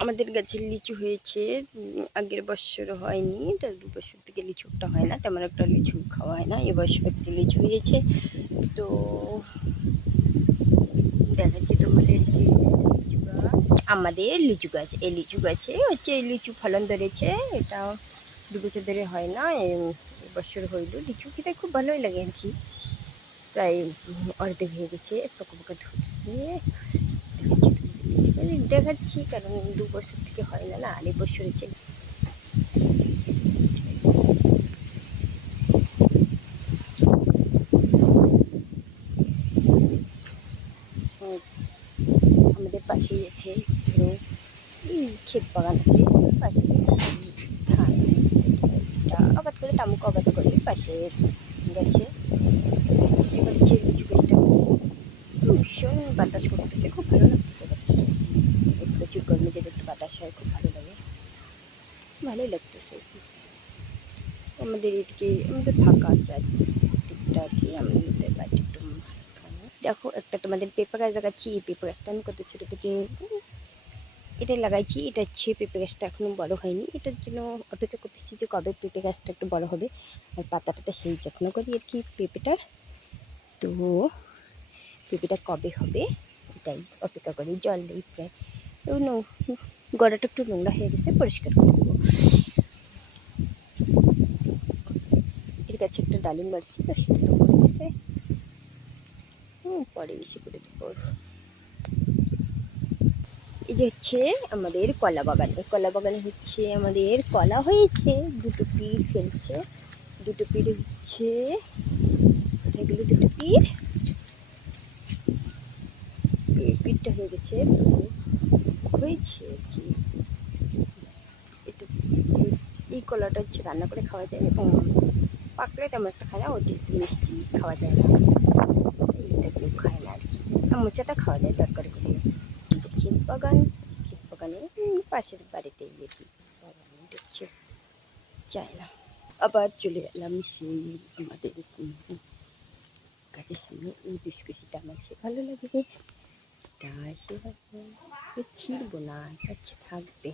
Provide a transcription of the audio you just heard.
আমাদের গাছে লিচু হয়েছে, আগের বছর হয়নি, তার 2 বছর থেকে লিচুটা হয় না, তেমন একটা লিচু খাওয়া হয় না। এবছর একটু লিচু হয়েছে, তো দেখাচ্ছি তোমাদেরকে লিচু গাছ। আমাদের লিচু গাছ, এই লিচু গাছে হচ্ছে লিচু ফলন ধরেছে। এটা 2 বছর ধরে হয় না, এবছর হইল। লিচু খেতে খুব ভালোই লাগে আর কি। প্রায় অর্ধেক হয়ে গেছে, পোকা পোকা ধরছে। দেখাচ্ছি কারণ 2 বছর থেকে হয় না, আর এই বছর হচ্ছে। আমাদের পাশে আছে ক্ষেত বাগান আছে, পাশে ধান আবাদ করে, তামুক আবাদ করে পাশে গেছে। হচ্ছে লিচু গাছটা ভীষণ বাতাস করতেছে, খুব ভালো লাগতেছে বাতাসটা। প্রচুর গরমে যদি একটু বাতাস হয় খুব ভালো লাগে, ভালোই লাগতেছে। আমাদের এদিকে আমাদের ফাঁকা চারদিকটা আর কি, আমাদের বাড়িটা একটু মাঝখানে। দেখো একটা তোমাদের পেঁপে গাছ দেখাচ্ছি। এই পেঁপে গাছটা আমি কত ছোটো থেকে এটা লাগাইছি। এটা হচ্ছে পেঁপে গাছটা এখনও বড় হয়নি, এটার জন্য অপেক্ষা করতেছি যে কবে পেঁপে গাছটা একটু বড় হবে। আর পাতাটাতে সেই যত্ন করি আর কি পেঁপেটার। তো পেঁপেটা কবে হবে এটাই অপেক্ষা করি, জল দিই প্রায়। গড়াটা একটু নোংরা হয়ে গেছে, পরিষ্কার করে দেবো। এর কাছে একটা ডালিম মারছি, তো সেটা তো হয়ে গেছে, পরে বেশি করে দেবো। এই যে হচ্ছে আমাদের কলা বাগান। এই কলা বাগানে হচ্ছে আমাদের কলা হয়েছে, 2টো পিঠ ফেলছে। 2টো পিঠ হচ্ছে, কোথায় গেলো 2টো পিঠ? পিঠটা হয়ে গেছে, তো হয়েছে আর কি। এই কলাটা হচ্ছে রান্না করে খাওয়া যায়, এবং পাকলে তেমন একটা খায় না, ওটি একটু মিষ্টি খাওয়া যায় না, এটা কেউ খায় না আর কি। মোচাটা খাওয়া যায় তরকারি করে। ক্ষেত বাগান, ক্ষেত বাগানে পাশের বাড়িতে এটি বাগান হচ্ছে, চায় না। আবার চলে এলাম সেই আমাদের গাছের সামনে। এই দুষ্কুচিটা আমার সে ভালো লাগে, তা সে ছিঁড়বো না, থাকবে।